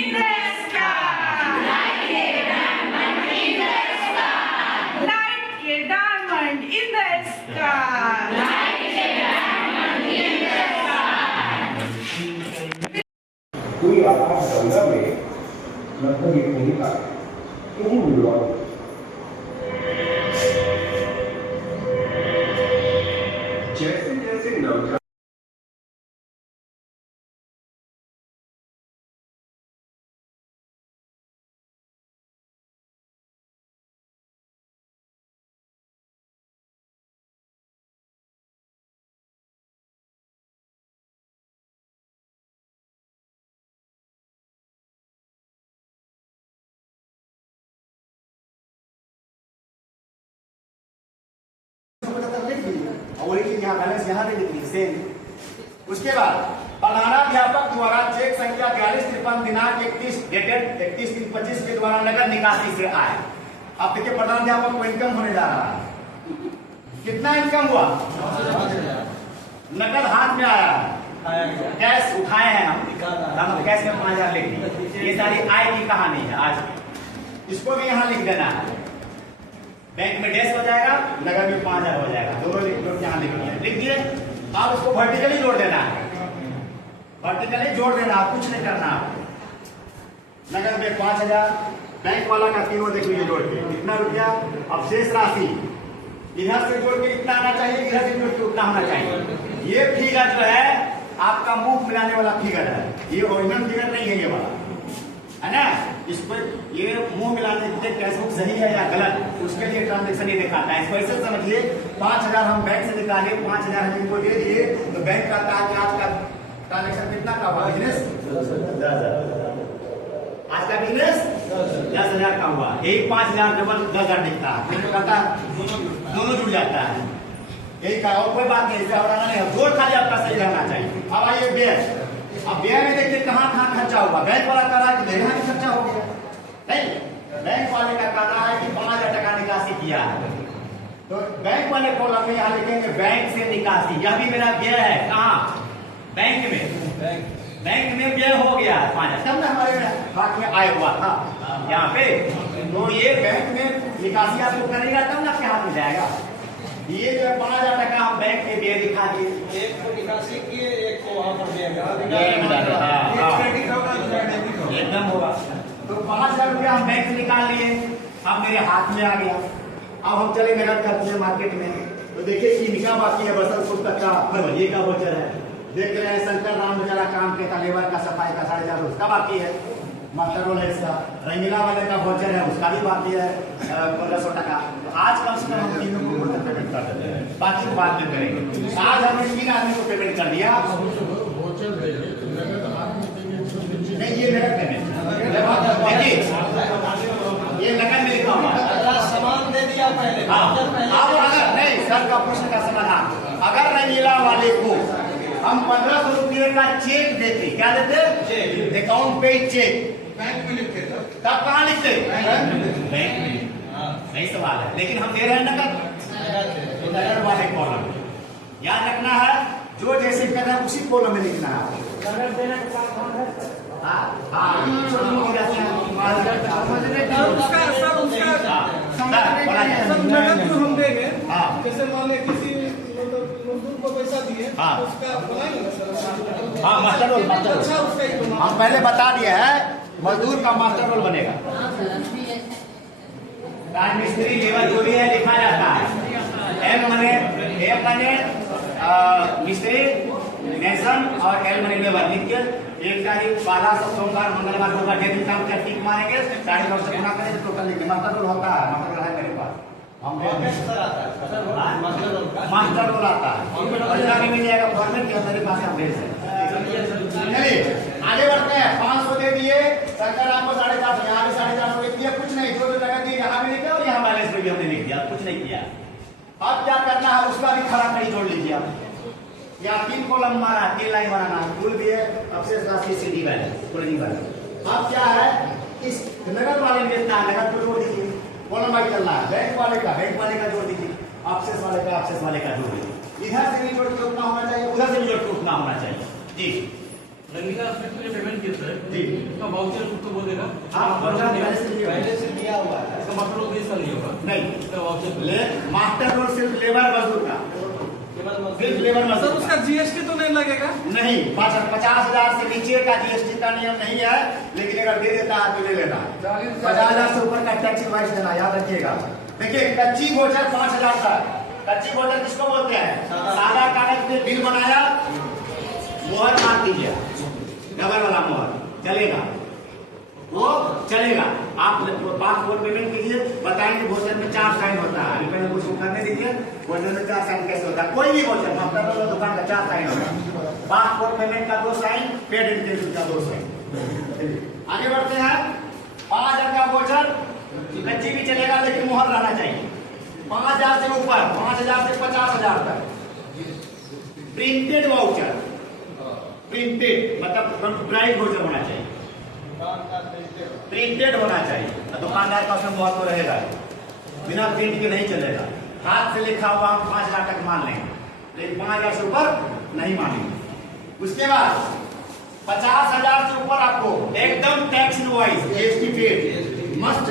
in the sky. Like a diamond in the sky. Like a diamond in the sky. Like a diamond in the sky. कोई आकाश गंगा में लगभग एक नहीं था कहीं मिलवा जैसे जैसे नवजात यहाँ बैलेंस यहाँ पे लिख ली सेम। उसके बाद प्रधानाध्यापक द्वारा चेक संख्या 4253 दिनांक 31 डेटेड 31/3/25 के द्वारा नगद निकासी से आए। अब देखिए प्रधानाध्यापक को इनकम होने जा रहा है। कितना इनकम हुआ? नगद हाथ में आया है, कैश उठाए हैं हम कैश में 5000 लिख दिए। ये सारी आय की कहानी है आज की। इसको भी यहाँ लिख देना है। बैंक में डैश हो जाएगा, नगर में 5000 हो जाएगा। दोनों लिख यहाँ लिख दिए। अब उसको वर्टिकली जोड़ देना है, वर्टिकली जोड़ देना, कुछ नहीं करना। नगर में 5000, बैंक वाला का तीनों देखिए जोड़ के कितना रुपया। अब शेष राशि इधर से जोड़ के इतना आना चाहिए, इधर से जोड़ के उतना होना चाहिए। ये फिगर जो है आपका मुंह मिलाने वाला फिगर है, ये ओरिजिनल फिगर नहीं है ये वाला, है ना। इस पर ये मुंह मिलाने के कैशबुक सही है या गलत, उसके लिए ट्रांजेक्शन ये दिखाता है। इसको ऐसे समझिए 5000 हम बैंक से निकाले, 5000 हम इनको दे दिए, तो बैंक कहता है कि आज का ट्रांजेक्शन कितना का हुआ बिजनेस? 10,000। आज का बिजनेस 10,000 का हुआ। एक 5000 डबल 10,000 दिखता है, कहता दोनों जुड़ जाता है। यही का और कोई बात नहीं, इससे हटाना नहीं है, जोड़ खाली आपका सही रहना चाहिए। अब आइए व्यय। अब व्यय में देखिए कहाँ खर्चा हुआ। बैंक वाला कह रहा है कि यहाँ खर्चा हो गया, नहीं, बैंक वाले का कहना है कि 5000 टका निकासी किया है, तो बैंक वाले कॉलम में यहाँ लिखेंगे बैंक से निकासी। यह भी मेरा व्यय है। कहाँ? बैंक में। बैंक में व्यय हो गया 5000, तब ना हमारे हाथ में आय हुआ था यहाँ पे। तो ये बैंक में निकासी आपको करेगा तब ना आपके हाथ में जाएगा। ये जो 5000 टका हम बैंक में व्यय दिखा दिए, एक को निकासी किए, एक को वहां पर एकदम होगा। तो 5000 रुपया हम बैंक से निकाल लिए, अब मेरे हाथ में आ गया। अब हम चले नगद करते हैं मार्केट में, तो देखिए इनका बाकी है बसंतपुर तक का फरवरी का वोचर है। देख रहे हैं शंकर राम बेचारा काम के था, लेबर का सफाई का 4,500 उसका बाकी है, मास्टर रोल है इसका। रंगीला वाले का वोचर है, उसका भी बाकी है 1500 टका। तो आज कम से कम हम तीनों को पेमेंट कर देते हैं, बाकी बाद में करेंगे। आज हमने 3 आदमी को पेमेंट कर दिया। नहीं, ये नगद पेमेंट देखिए, ये नगद में लिखा हुआ सामान दे दिया पहले। अब अगर नहीं, सर का प्रश्न का समाधान, अगर रंगीला वाले को हम 1500 रुपये का चेक देते, क्या देते? अकाउंट पे चेक बैंक में लिखते, तब कहाँ लिखते? बैंक में। सही सवाल है, लेकिन हम दे रहे हैं नगद, तो नगद वाले कॉलम में याद रखना है। जो जैसे कर रहा है उसी कॉलम में लिखना है। हम देंगे, जैसे मान लें किसी मजदूर को पैसा दिए, उसका बनाएंगे। हाँ, मास्टर रोल, मास्टर अच्छा, उसका ही रोल हम पहले बता दिए है, मजदूर का मास्टर रोल बनेगा। राजमिस्त्री लेबर जो भी है लिखा जाता है। एम मने मिस्त्री, मेसन और एल मने लेबर लिख के एक तारीख 12 सोमवार मंगलवार होगा, डेली काम कर टिक मारेंगे, 9:30 से गुना करेंगे, टोटल लिखेंगे। मास्टर रोल होता है, मास्टर रोल है मेरे पास, हम मास्टर रोल आता है, मिल जाएगा फॉर्मेट के मेरे पास, हम भेज दें। चलिए आगे बढ़ते हैं। 500 दे दिए, सरकार आपको 450, यहाँ भी 450 लिख दिया, कुछ नहीं, जो जगह दी यहाँ भी लिखा और यहाँ बैलेंस में भी हमने लिख दिया, कुछ नहीं किया। अब क्या करना है, उसका भी खड़ा खड़ी जोड़ लीजिए आप। यहाँ 3 कॉलम मारा, 3 लाइन बनाना है, कुल भी है, अवशेष राशि CD बैलेंस, कुल बैलेंस। अब क्या है, इस नगद वाले में कितना है, नगद को जोड़ दीजिए, कॉलम वाइज चलना है। बैंक वाले का जोड़ दीजिए, अवशेष वाले का जोड़ दीजिए। इधर से भी जोड़ के उतना होना चाहिए, उधर से भी जोड़ के उतना होना चाहिए जी। रंगीला स्वीट के लिए पेमेंट किया सर जी। इसका वाउचर उसको बोलेगा हाँ, वाउचर पहले से दिया हुआ है इसका मास्टर रोल दिया नहीं होगा नहीं, इसका वाउचर ले मास्टर रोल सिर्फ लेबर मजदूर का, सिर्फ लेबर सर मजदूर उसका जीएसटी तो नहीं लगेगा? नहीं। 50,000 से नीचे का जीएसटी का नियम नहीं है, लेकिन अगर दे देता है तो ले लेना। 50,000 से ऊपर का टैक्स वाइज देना, याद रखिएगा। देखिए कच्ची वोचर 5,000 तक। कच्ची वोचर किसको बोलते हैं? सादा कागज पे बिल बनाया, मोहर मार दीजिए, डबल वाला मोहर चलेगा, वो चलेगा। आप पासपोर्ट पेमेंट कीजिए, बताएंगे वोचर में 4 साइन होता है। अभी पहले उसको करने दीजिए, वोचर में 4 साइन कैसे होता है? कोई भी वोचर मास्टर दुकान का 4 साइन होता है। पासपोर्ट पेमेंट का 2 साइन, पेड इंटरेस्ट का 2 साइन। आगे बढ़ते हैं। 5,000 का वोचर कच्ची भी चलेगा, लेकिन मोहर रहना चाहिए। 5,000 से ऊपर, 5,000 से 50,000 तक प्रिंटेड वाउचर, प्रिंटेड मतलब कंप्यूटराइज वोचर होना चाहिए, प्रिंटेड होना चाहिए। दुकानदार का उसमें मोहर तो रहेगा, बिना प्रिंट के नहीं चलेगा। हाथ से लिखा हुआ हम 5,000 तक मान लेंगे, लेकिन 5,000 से ऊपर नहीं मानेंगे। उसके बाद 50,000 से ऊपर आपको एकदम tax invoice GST paid must